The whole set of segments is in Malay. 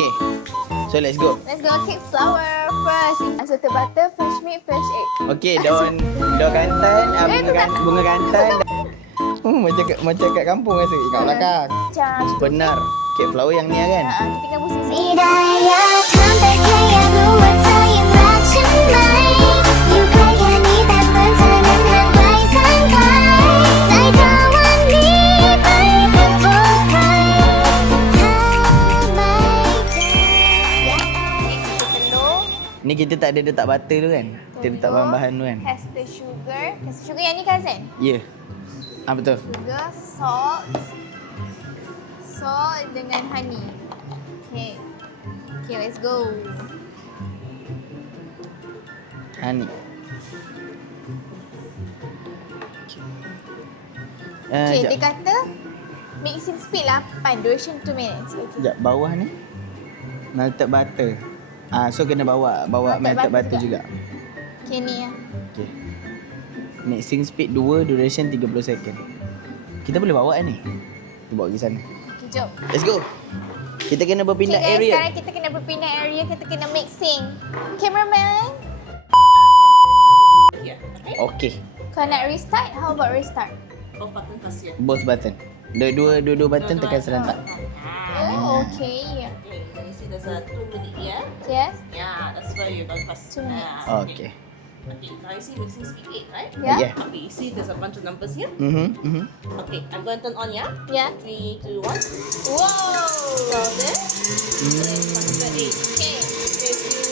Okay. So let's go. Let's go cake flour first. Assorted butter, fresh milk, fresh egg. Okay, daun kantan, bunga kantan. Macam kat kampung rasa. Kat belakang. Macam Benar. Kek flower yang ni lah kan? kita kena busuk sikit. 믿어야 담백해야 무엇하여 맞춤 말 유쾌한 이 단문사는 한과의 상갈 달콤한 네 밝은 볼까요 Telur, Ni kita tak ada letak butter tu kan? Kita letak bahan-bahan tu kan? caster sugar. Caster sugar yang ni kan Zain? Ya. Ah betul. Sugar, salt. Salt dengan honey. Okay. Okay, let's go. Honey. Okay, dia Sekejap. kata mixing speed 8, duration 2 minutes. Okay. Sekejap, bawah ni melted butter. So kena bawa melted butter juga. Okay, ni ya. Okay. Mixing speed 2, duration 30 second. Kita boleh bawa ni. Kita bawa pergi sana. Okay, jom. Let's go. Kita kena berpindah Okay guys, area. sekarang kita kena berpindah area, kita kena mixing. Cameraman, Okay. kau nak restart? How about restart? Both button first here. Both button. Dua button tekan serentak. Oh, okay. Okay, can you see there's a 2 minute here? Yes. Yeah, that's where you're going first. 2 minutes. Okay. Okay, now you see mixing speed 8, right? Yeah? Yeah. Okay, you see there's a bunch of numbers here? Mhm. Okay, I'm going to turn on, yeah? Yeah. 3, 2, 1. Whoa. So this is consider 8. Okay. If you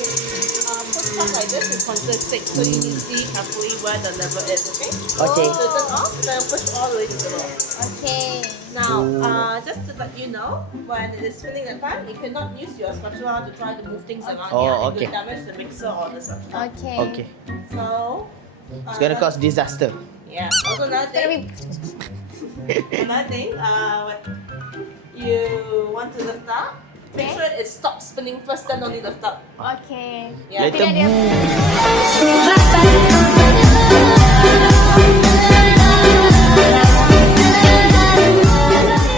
push up like this, it's considered 6. So you can see carefully where the level is, okay? Okay. So turn off, then push all the way to the low. Okay. Now, just to let you know, when it is spinning the time, you cannot use your spatula to try to move things around Oh, here. It okay. will damage the mixer or the spatula. Okay. Okay. So, It's gonna cause disaster. yeah. Also another Gonna thing, be when you want to lift up, make sure it stops spinning first, then only lift up. okay. Yeah. Later, Tidak dia.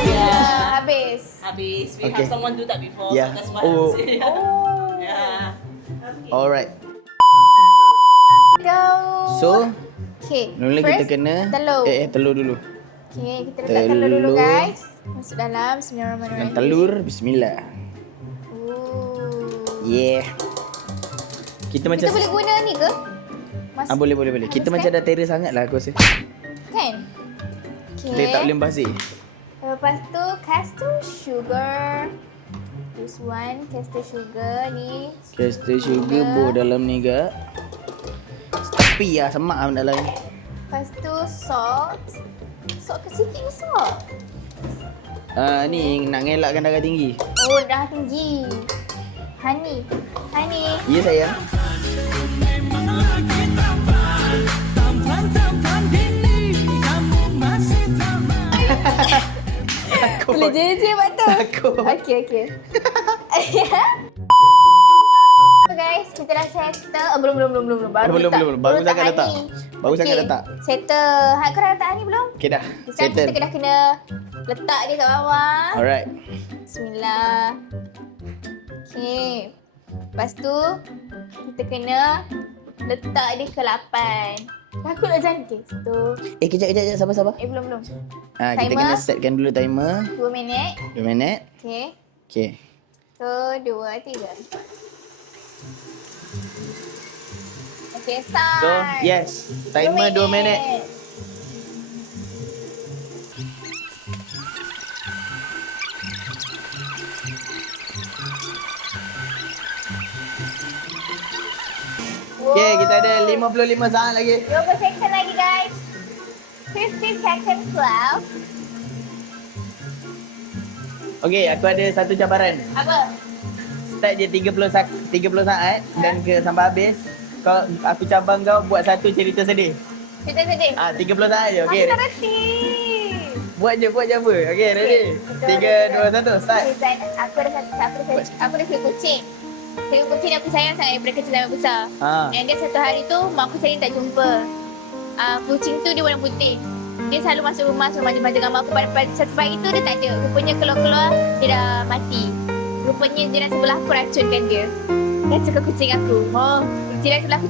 Yeah. Habis. Habis. We Okay. have someone do that before, Yeah. so that's why Oh. I'm saying. Oh. Yeah. Okay. Alright. Go. So, okay. mula kita kena telur. telur dulu. Okay, kita letak telur dulu Telur. guys. Masuk dalam. Dengan Bismillahirrahmanirrahim. telur, bismillah. Ooh. Yeah. Kita macam Kita boleh guna ni ke? boleh. Kita Habiskan? macam dah terror sangat lah aku rasa. Kan? Okay. Kita tak boleh basi. Lepas tu caster sugar. This one caster sugar ni. Caster sugar bawah dalam ni gak. Tapi ya semak dalam ni. Lepas tu salt. Salt ke sikit ni salt? Ni nak ngelakkan darah tinggi. Oh, dah tinggi. Honey. Honey. Ya sayang. Takut. Boleh je betul. Takut. Okey. So guys, kita dah settle. Belum. Baru Belum. Baru sangat letak. honey. Baru sangat letak. Settle. Kau dah letak honey belum? Okay dah. Sekarang Settle. kita dah kena letak dia kat bawah. Alright. Bismillah. Okay. Lepas tu, kita kena letak dia ke 8. Takut nak jangan. Okay, satu. Kejap. Sabar. Belum. Kita Timer. kena setkan dulu timer. 2 minit. 2 minit. Okay. Okay. So, 2, 3. Okay, start. So, yes. Timer 2 minit. Okay, kita ada 55 saat lagi. 20 second lagi guys. 50 seconds left. Okay, aku ada satu cabaran. Apa? Start je 30 saat dan sampai habis. Kau aku cabang kau buat satu cerita sedih. Kita sedih. 30 saat je. Okay. Aku tak reti. Buat je apa. Okay, ready? 3 2 1 start. Okay, Zain, aku ada satu kucing. Saya kucing ni aku sayang sangat daripada kecil sampai besar. Dan dia satu hari tu mak aku cari tak jumpa. Kucing tu dia warna putih. Dia selalu masuk rumah suruh manja-manja gambar aku. Pada satu pagi tu dia tak ada. Rupanya keluar-keluar dia dah mati. Rupanya jiran sebelah aku racunkan dia. Racunkan kucing aku. Oh, jiran sebelah aku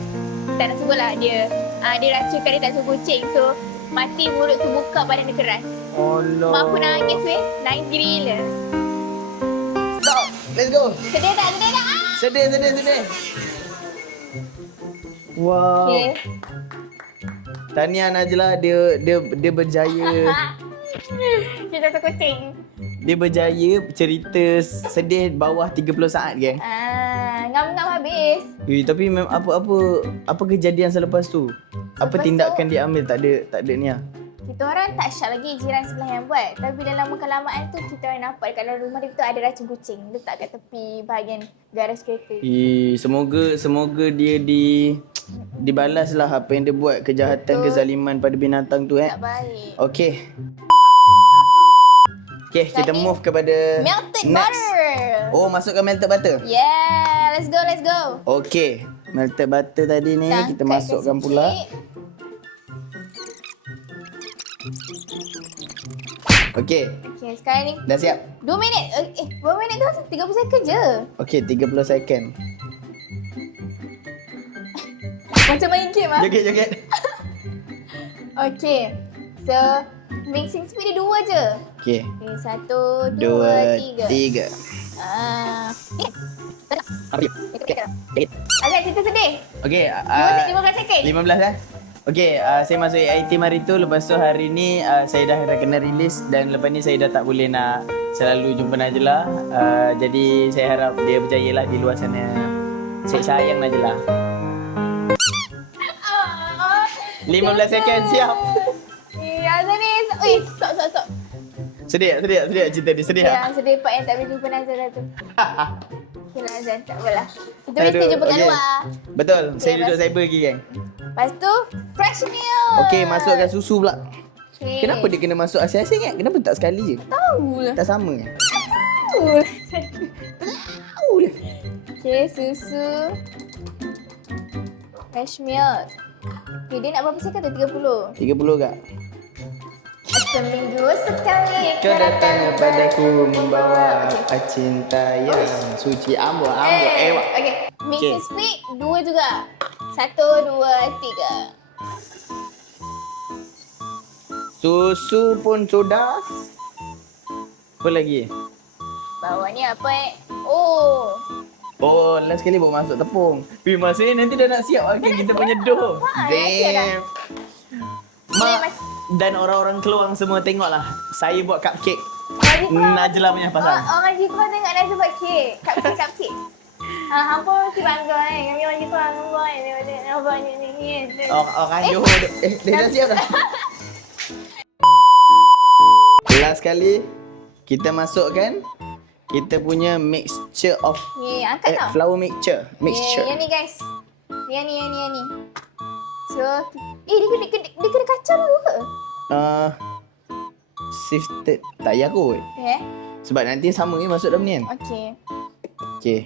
tak nak sebut lah dia. Dia racunkan dia tak suka kucing. So, mati mulut tu buka, badan dia keras. Allah. Mak aku nangis weh. Nangis gila. Stop. Let's go. Sedih tak? Sedih tak? Sedih. Wow. Okay. Tahniah Najlah, dia berjaya. Kita tu kucing. Dia berjaya cerita sedih bawah 30 saat, geng. Ngam-ngam habis. Tapi memang apa kejadian selepas tu? Apa Selepas tindakan tu- dia ambil? Tak ada ni lah. Kita orang tak syak lagi jiran sebelah yang buat. Tapi dalam kelamaan tu kita orang nampak dekat dalam rumah dia tu ada racun kucing. Letak kat tepi bahagian garas kereta. Semoga dia dibalas lah apa yang dia buat, kejahatan, Betul. kezaliman pada binatang tu Tak baik. Okey, kita Jadi, move kepada Melted next. butter. Oh, masukkan melted butter. Yeah, let's go. Okey, melted butter tadi ni kita Tangkap masukkan sikit. pula. Okey, Okay, sekarang ni dah siap. 2 minit. Berapa minit tu? 30 second je. Okey, 30 second. Macam main game ah. Joget. Okay. So, mixing speed dia 2 je. Okey. Okay, 1, 2, 2, 3. 3. Okay. Azad, cerita sedih. Okey, 15 second. 15 dah. Okey, saya masuk item hari tu. Lepas tu hari ni saya dah kena release. Dan lepas ni saya dah tak boleh nak selalu jumpa Najlah. Jadi saya harap dia berjaya lah di luar sana. Saya sayang Najlah. 15 second, siap. Azad ni. Stop. Sedih cerita dia, sedih tak? Ya, sedih part yang tak boleh jumpa Nazara tu. Okay lah Azan, tak apalah. Kita mesti Aduh, jumpa kat okey. luar. Betul, saya Okey, duduk lepas- cyber lagi, geng. Lepas tu, fresh milk. Okey, masukkan susu pula. Okay. Kenapa dia kena masuk asing-asing kan? Kenapa tak sekali je? Tahu lah. Tak sama kan? Tahu lah. Okay, susu. Fresh milk. Okay, dia nak berapa second tu? 30. 30 kak. Seminggu sekali Kau datang padaku membawa cinta yang suci. Ambon. Okay, mixing Okay. speed 2 juga. 1, 2, 3. Susu pun sudah. Apa lagi? Bawah ni apa Oh. Oh, last sekali bawa masuk tepung. Maksudnya nanti dah nak siap lagi kita punya dough. dah siap dah. Mak dan orang-orang keluang semua tengoklah. Saya buat cupcake. Lagi kurang. Najlah punya pasal. Orang Jepun tengok Najlah buat kek. Cupcake. Hampa mesti bangga kan. Kami orang Jepun bangga kan. Nampak ni. Orang Johor. Dia dah siap dah. Last sekali kita masukkan kita punya mixture of Ni, angkat tau. flour mixture. Yang ni guys. Yang ni. So, dia kena kacau dulu ke? Sifted. Tak payah kot. Sebab nanti sama ni masuk dalam ni kan. Okay. Okay.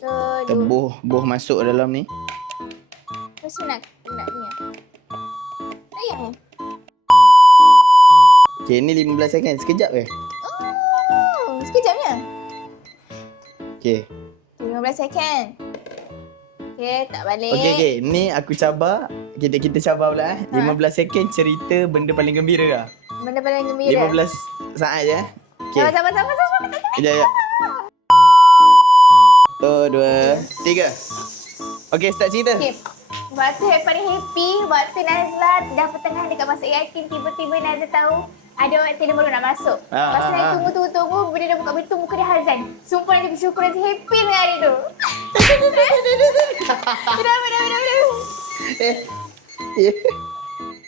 Kita Tuh, buh masuk dalam ni. Mesti nak ni lah. Ayah ni. Okay, ni 15 second. Sekejap ke? Oh, sekejapnya. Okay. 15 second. Okay, tak balik. Okay. Ni aku cabar. Kita cabar pula 15 second cerita benda paling gembira lah. Benda paling gembira. 15 saat je. Okay. Sabar. Sekejap. 1, 2, 3. Okay, start cerita. Okay. Waktu paling happy, waktu Nazla dah pertengahan dekat masuk yakin, tiba-tiba Nazla tahu ada orang telefon baru nak masuk. Lepas tu Nazla tunggu, bila dia buka pintu, muka dia hazan. Sumpah Nazla bersyukur, Nazla happy dengan hari tu. Dah.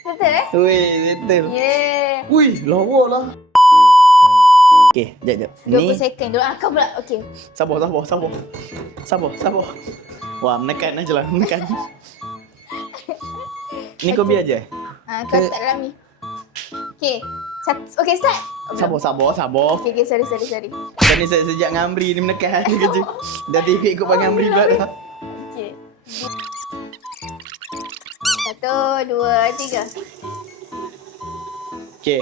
Betul Weh, betul. Yeah. Wih, lawa lah. Okay, sekejap. 20 second. Kau pula. Okay. Sabar. Wah, menekan aja lah, menekan. Ni kau biar je. Kau tak dalam ni. Okay. Okay, start. Sabar. Okay, sorry. Kau ni sejak ngamri ni menekan kerja. Dah ikut panggil ngamri pula dah. Okay. 1, 2, 3. Okay.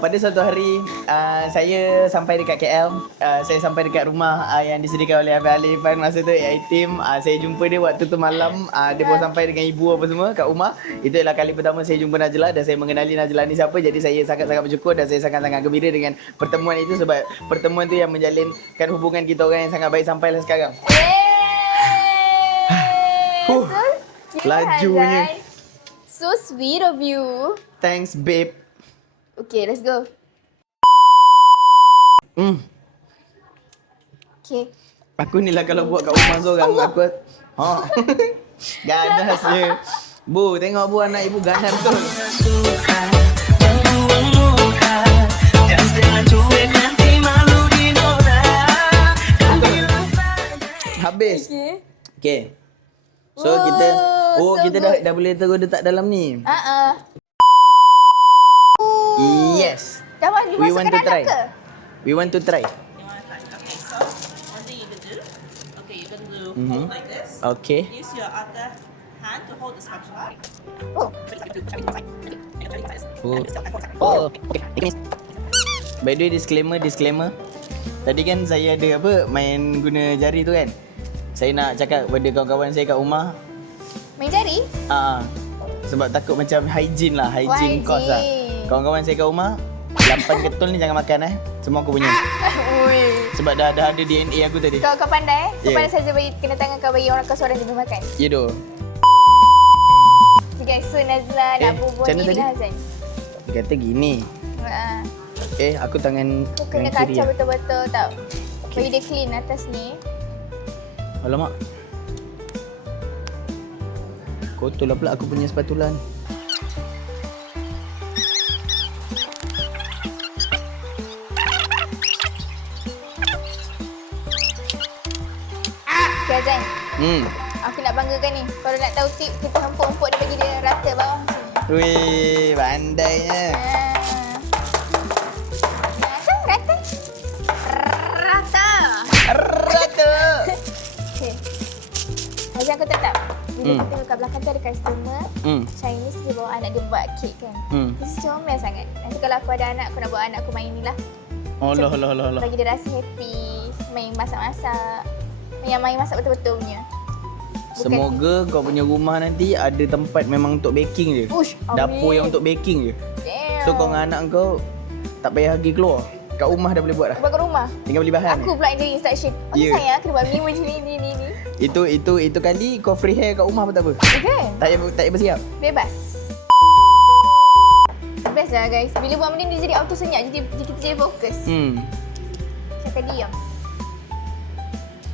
Pada suatu hari saya sampai dekat KL. Saya sampai dekat rumah yang disediakan oleh Abang Alifan masa tu team. Saya jumpa dia waktu tu malam. Dia baru sampai dengan ibu apa semua kat rumah. Itu adalah kali pertama saya jumpa Najlah dan saya mengenali Najlah ni siapa. Jadi saya sangat-sangat bersyukur dan saya sangat-sangat gembira dengan pertemuan itu sebab pertemuan tu yang menjalinkan hubungan kita orang yang sangat baik sampailah sekarang. So, Lajunya. So sweet of you. Thanks babe. Okay, let's go. Okay. Aku ni lah kalau buat kat rumah seorang aku ganas je. Bu, tengok bu anak ibu ganas betul. Habis. Okay. So Wow, kita so kita good. dah boleh terus letak dalam ni. Yes. Dah boleh We want masukkan to try. anak ke? We want to try. You want to try? Okay, so one thing you can do. Okay, you're going to hold like this. Okay. Use your other hand to hold the spatula. Oh. Okay. By the way, disclaimer. Tadi kan saya ada main guna jari tu kan. Saya nak cakap pada kawan-kawan saya kat rumah. Main jari? Sebab takut macam hygiene Hygiene. cost lah. Kawan-kawan saya kat rumah, 8 ketul ni jangan makan Semua aku punya. Ui. Sebab dah ada DNA aku tadi. Kau pandai Kau Yeah. pandai saja bagi kena tangan kau bagi orang kau seorang dia boleh makan. Ya doh. Okay guys, so Nazlah nak berbual macam mana ni tadi? dengan Hazan. Dia kata gini. Aku tangan Kau kena tangan kiri kacau lah. betul-betul tau. Bagi dia clean atas ni. Alamak. Kotor lah pula aku punya spatula ni. Okay Hazan, Hmm. aku nak banggakan ni. Kalau nak tahu tip, kita hempuk-hempuk dia bagi dia rata bawah macam ni. Wih, pandainya. Rata. Rata. Rata. Okay. Hazan kau tahu tak? Bila kita kat belakang tu ada customer Chinese, dia bawa anak dia buat kek kan. Dia comel sangat. Nanti kalau aku ada anak, aku nak bawa anak aku main ni lah. Allah. Bagi dia rasa happy. Main masak-masak. Yang main masak betul-betul punya. Semoga kau punya rumah nanti ada tempat memang untuk baking je. Ush, Dapur amin. yang untuk baking je. Damn. So kau dengan anak kau tak payah pergi keluar. Kat rumah dah boleh buat dah. Buat kat rumah. Tinggal beli bahan. Aku pula yang jadi instruction. Okay Ya. sayang, kena buat ni macam ni. Itu kali kau free hair kat rumah pun tak apa. Okay. Tak payah bersiap. Bebas. Best lah guys. Bila buat benda ni dia jadi auto senyap. Jadi kita jadi fokus. Cakap diam.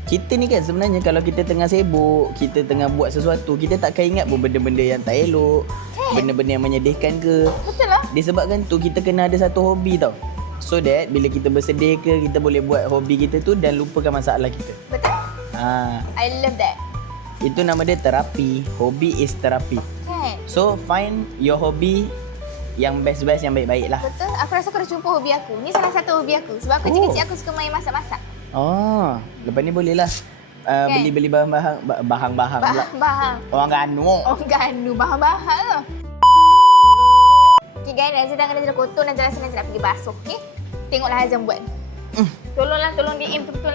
Kita ni kan sebenarnya kalau kita tengah sibuk, kita tengah buat sesuatu, kita takkan ingat pun benda-benda yang tak elok, benda-benda yang menyedihkan ke. Betul lah. Disebabkan tu kita kena ada satu hobi tau. So that bila kita bersedih ke, kita boleh buat hobi kita tu dan lupakan masalah kita. Betul. I love that. Itu nama dia terapi. Hobi is terapi. Kan? So find your hobby yang best-best, yang baik-baik lah. Betul. Aku rasa aku dah jumpa hobi aku. Ni salah satu hobi aku. Sebab aku kecil-kecil aku suka main masak-masak. Oh, lepas ni boleh lah beli-beli bahan-bahan pula. Bahang. Orang Ganu. Oh ganu, bahang-bahang lah. Okay guys, Nazir tangan Nazir dah kotor. Nazir rasa Nazir nak pergi basuh. Okay? Tengoklah Hazan buat. Tolong dia aim betul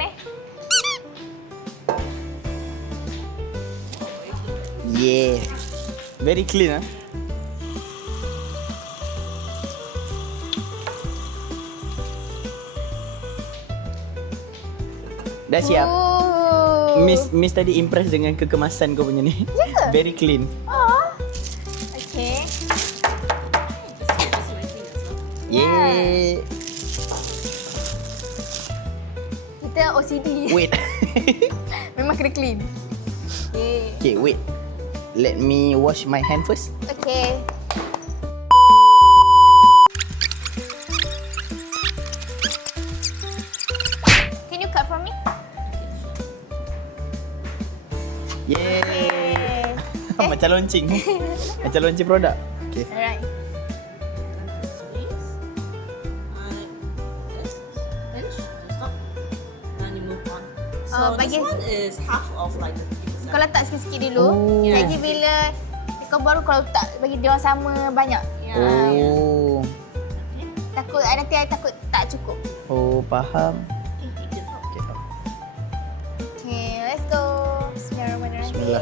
Yeah. Very clean Dah siap. Oh. Miss tadi impress dengan kekemasan kau punya ni. Ya ke? Very clean. Oh. Okay. Yeah. Kita OCD. Wait. Memang kena clean. Okay. Okay, wait. Let me wash my hand first. Okay. Can you cut for me? Yeah. Macam launching. Macam launching produk. Okay. Alright. Squeeze. This. Pinch. Stop. And you move on. So this bagi- one is half of like the 50%. Kau letak sikit-sikit dulu. Oh. Lagi bila kau baru kau letak bagi dia orang sama banyak. Ya. Oh. Takut nanti I takut tak cukup. Oh, faham. Okay, let's go. Bismillahirrahmanirrahim. Bismillah.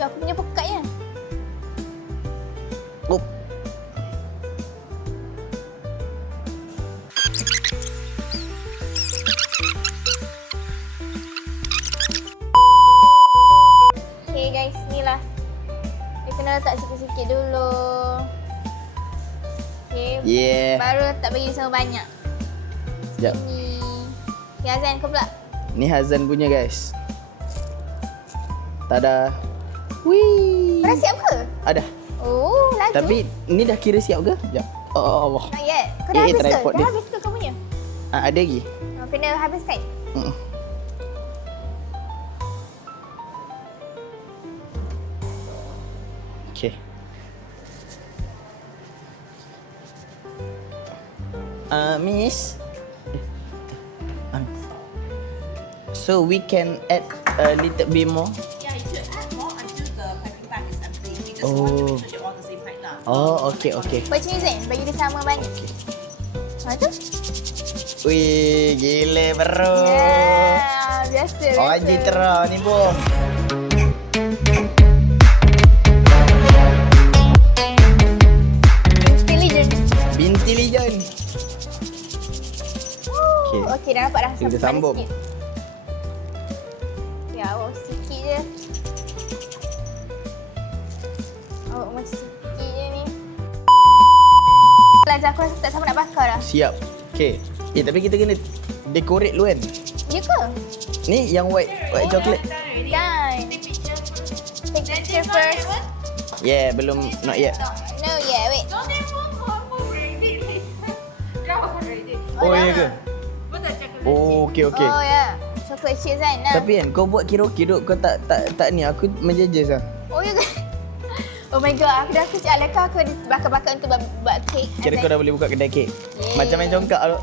Ya, aku punya pekatnya. Oh. Okay guys, ni lah. Dia kena letak sikit-sikit dulu. Okay. Yeah. Baru tak bagi sama banyak. Sekejap. Ni. Okay, Azan kau pula. Ni Hazan punya guys. Tada. Wih. Kau dah siap ke? Ada. Oh, laju. Tapi ni dah kira siap ke? Sekejap. Oh, Allah. Not yet. Kau dah habis ke? tripod Dah dia. habis ke kau punya? Ada lagi. Kena habiskan. Okay. Miss. So we can add a little bit more. Yeah, you should add more until the packing bag is empty. We just Oh. want to make sure they're all the same height now. Oh, okay, okay. Buat macam ni Zain. Bagi dia sama banyak. Macam tu? Wih, gila bro. Yeah, biasa. Orang biasa. jitera ni bom. Intelligent. Binti Lijon. Okay. Okay, dah dapat dah. Kita Sampai sambung. sikit. Ya, awak sikit je. Awak macam sikit je ni. Lazah aku rasa tak sama nak bakar dah. Siap. Okay. Tapi kita kena decorate dulu kan. Ya ke? Ni yang white chocolate. Done. Take picture first. Yeah, belum, not yet. No, yeah, wait. Oh, ya ke? Oh, okay, okay. Oh, ya. Chocolate chips kan? Nah. Tapi kan kau buat karaoke duk, kau tak ni, aku menjejes lah. Oh, ya ke? Oh my god, aku dah kecil alakah aku bakar-bakar untuk buat kek. Kira kau dah boleh buka kedai kek. Yeah. Macam main congkak tu.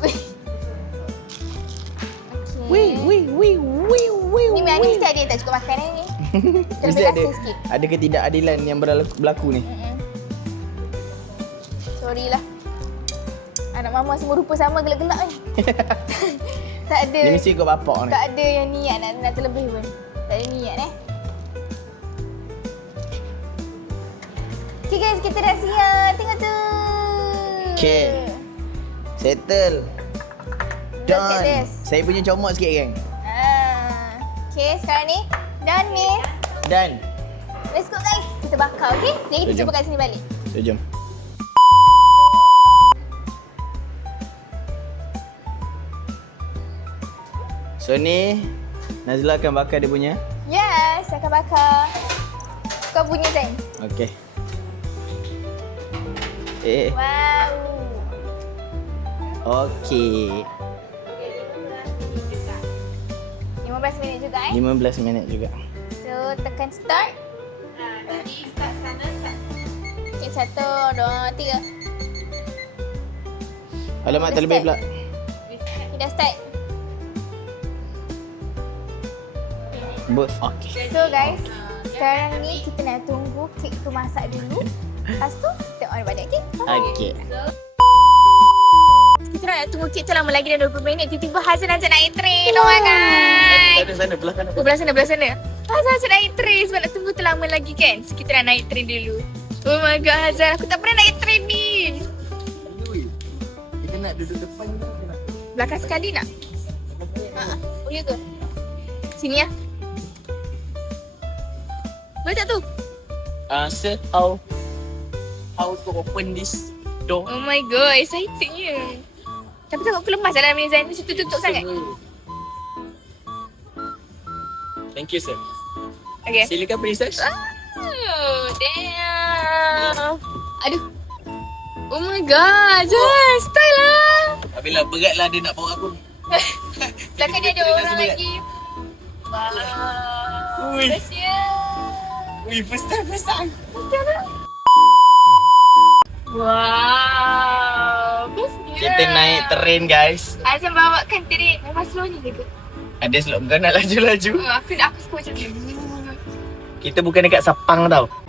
Okay. wih. Ni memang ni mesti ada tak cukup makan ni. Mesti Lebih ada. rasa sikit. Ada ketidakadilan yang berlaku ni. Sorry lah. Anak mama semua rupa sama gelak-gelak ni. Tak ada. Ni mesti kau bapak ni. Tak ada yang niat nak terlebih pun. Tak ada niat Okay guys, kita dah siap. Tengok tu. Okay. Settle. Look at Done. this. Saya punya comot sikit geng. Okay, sekarang ni. Done ni. Done. Let's go guys. Kita bakar, okay? Jadi kita Jom. jumpa kat sini balik. So, jom. So ni Nazla akan bakar dia punya. Yes, akan bakar. Kau punya Zain. Okay. Wow. Okay. 15 minit juga 15 minit juga. So, tekan start. Jadi start sana, start. Okay, 1, 2, 3. Alamak, Dah terlebih start. pula. Okay, dah start. Both. Okay. So guys, sekarang ni kita nak tunggu kek tu masak dulu. Lepas tu, kita on balik, okay? Okay. Kita nak tunggu kek tu lama lagi dah 20 minit. Tiba-tiba Hazan naik train. Oh my god. Sana, belah kanan. Oh, belah sana. Hazan naik train sebab nak tunggu tu lama lagi kan. So, kita nak naik train dulu. Oh my god, Hazan. Aku tak pernah naik train ni. Kita nak duduk depan ni. Belakang sekali nak? Oh, ya ke? Sini ya. Boleh tak tu? Sir, how to open this door? Oh my god, excitednya. Tapi tengok aku lemas dalam meja ni. Situ tutup sangat. Thank you, sir. Okay. Silakan, princess. Oh, damn. Aduh. Oh my god, Zan, style lah. Bila berat lah dia nak bawa aku. Belakang dia ada orang berat. lagi. Wow. Ui. Bestnya. Wih, first time. Wow. Bestnya. Kita naik train, guys. Azam bawakan train. Memang slow ni ke? Ada slot kau nak laju-laju. Aku suka macam ni. Kita bukan dekat Sepang tau. Oh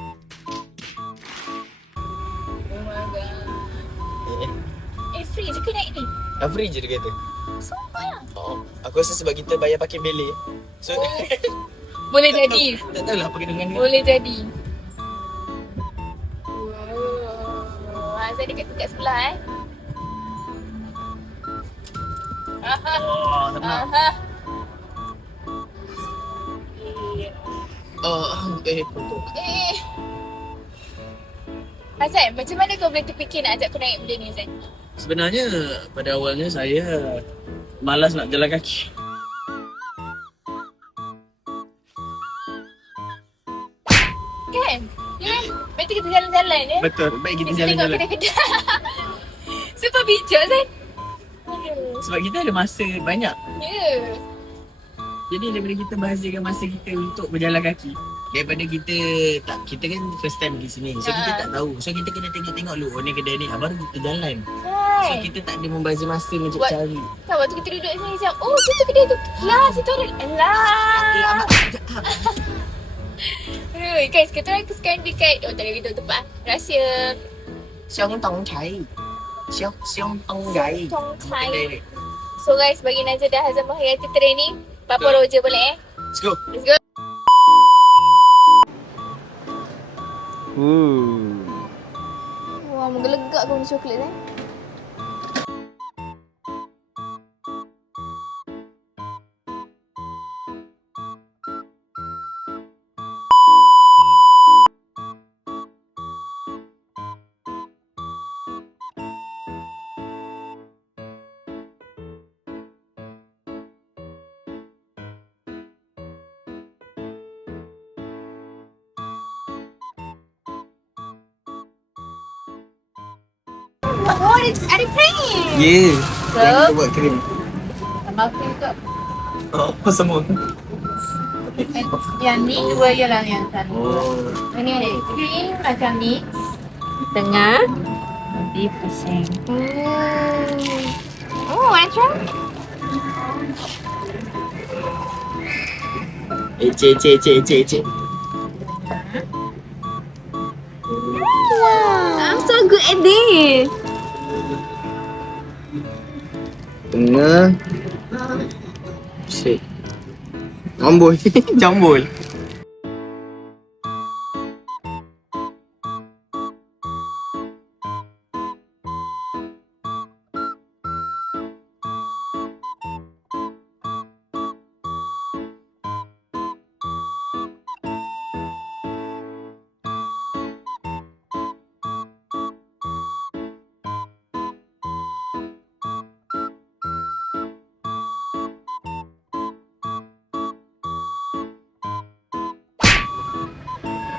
my god. Free je ke naik ni? Free je dia kata. Sumpah lah. Aku rasa sebab kita bayar parking belly. So Boleh jadi. tak tahulah apa kena dengan dia. Boleh jadi. Azan dekat sebelah Oh, tenang. Betul. Azan, macam mana kau boleh terfikir nak ajak aku naik benda ni Azan? Sebenarnya pada awalnya saya malas nak jalan kaki. Kan? Ya kan? Better kita jalan-jalan ya? Betul, baik kita Kita jalan-jalan. tengok kedai-kedai. Super bijak Azan. Sebab kita ada masa banyak. Ya. Jadi daripada kita bahagikan masa kita untuk berjalan kaki, daripada kita kan first time di sini. So kita tak tahu. So kita kena tengok-tengok dulu, oh ni kedai ni, baru kita jalan. So kita tak ada membazir masa macam cari. Tahu waktu kita duduk sini macam, oh situ kedai tu. Lah, situ ada. Lah. Guys, kita orang sekarang dekat, tak ada video tempat. Rahsia. Siong tong chai. Siong tong gai. Tong Chai. Kedai ni. So guys, bagi Najah dah Hazam menghayati training. Papa Betul. Roger boleh Let's go. Let's go. Wah, menggelegak kau coklat kan? Oh, ada training. Yeah. So, Kita buat krim. tambah cream tu. Oh, semua. Yang ni dua je lah yang sana. Oh. Ini ada cream macam ni. Tengah. Nanti pusing. Oh, wanna try? Cik. I'm so good at this. Tengah. Shit. Jambul. Jambul.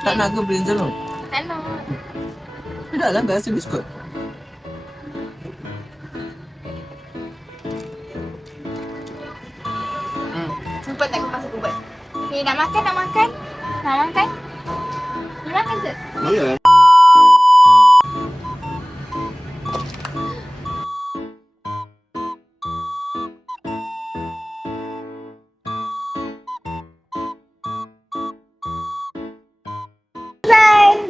Tak nak ke brinjal tu? Tak nak. Tidak lah, tak rasa biskut. Sempat tak kupas aku buat. Okay, nak makan? Nak makan je. Ya.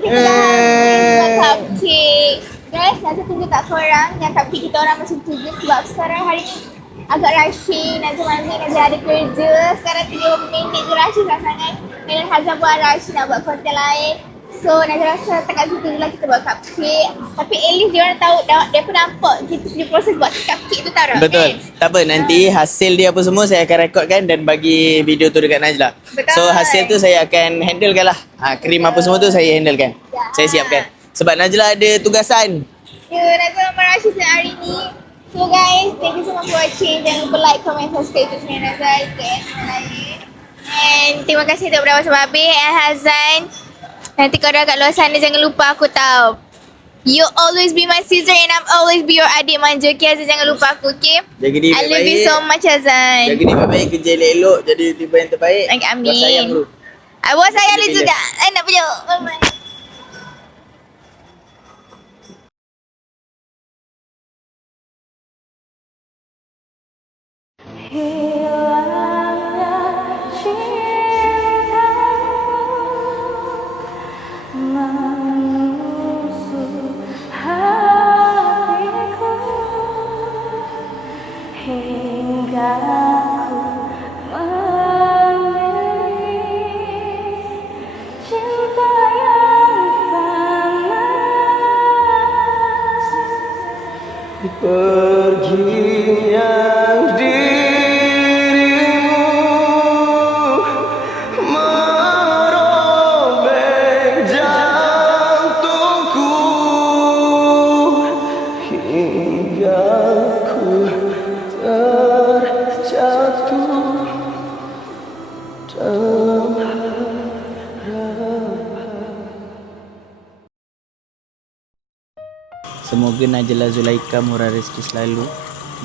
Kita dah cupcake. Guys, Najah tunjuk tak korang yang cupcake kita orang macam tu je sebab sekarang hari ni agak rushing. Najah ada kerja. Sekarang dia maintain rushing sangat-sangat. Dan Hazam buat rushing nak buat konten lain. So Najah rasa dekat situ je lah kita buat cupcake. Tapi at least dia orang tahu, dia pun nampak kita punya proses buat cupcake tu tau tak? Betul. Tak apa, nanti hasil dia apa semua saya akan rekodkan dan bagi video tu dekat Najlah. Betul. So hasil tu saya akan handlekan lah. Krim apa semua tu saya handlekan. Ya. Saya siapkan. Sebab Najlah ada tugasan. Ya, Najah memang rushing siap hari ni. So guys, thank you so much for watching. Jangan lupa like, comment, subscribe to channel Najah. And terima kasih untuk bersama Babe and Hazan. Nanti kau dah kat luar sana jangan lupa aku tau. You always be my sister and I'm always be your adik manja. Okay Hazan, jangan lupa aku, okay? Jaga diri I love you baik-baik. so much Hazan. Jaga diri baik-baik, kerja elok-elok, jadi tiba yang terbaik. Okay, amin. Buat sayang dulu. Awak sayang lu Pilih. juga. I nak peluk. Bye-bye. Hilanglah cintaku Perginya dirimu merobek jantungku hingga ku terjatuh dalam Semoga Najla Zulaika murah rezeki selalu,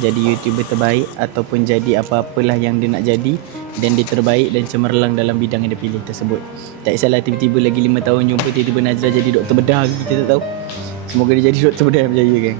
jadi YouTuber terbaik ataupun jadi apa-apalah yang dia nak jadi, dan dia terbaik dan cemerlang dalam bidang yang dia pilih tersebut. Tak kisahlah tiba-tiba lagi 5 tahun jumpa tiba-tiba Najla jadi doktor bedah, kita tak tahu. Semoga dia jadi doktor bedah yang berjaya, geng.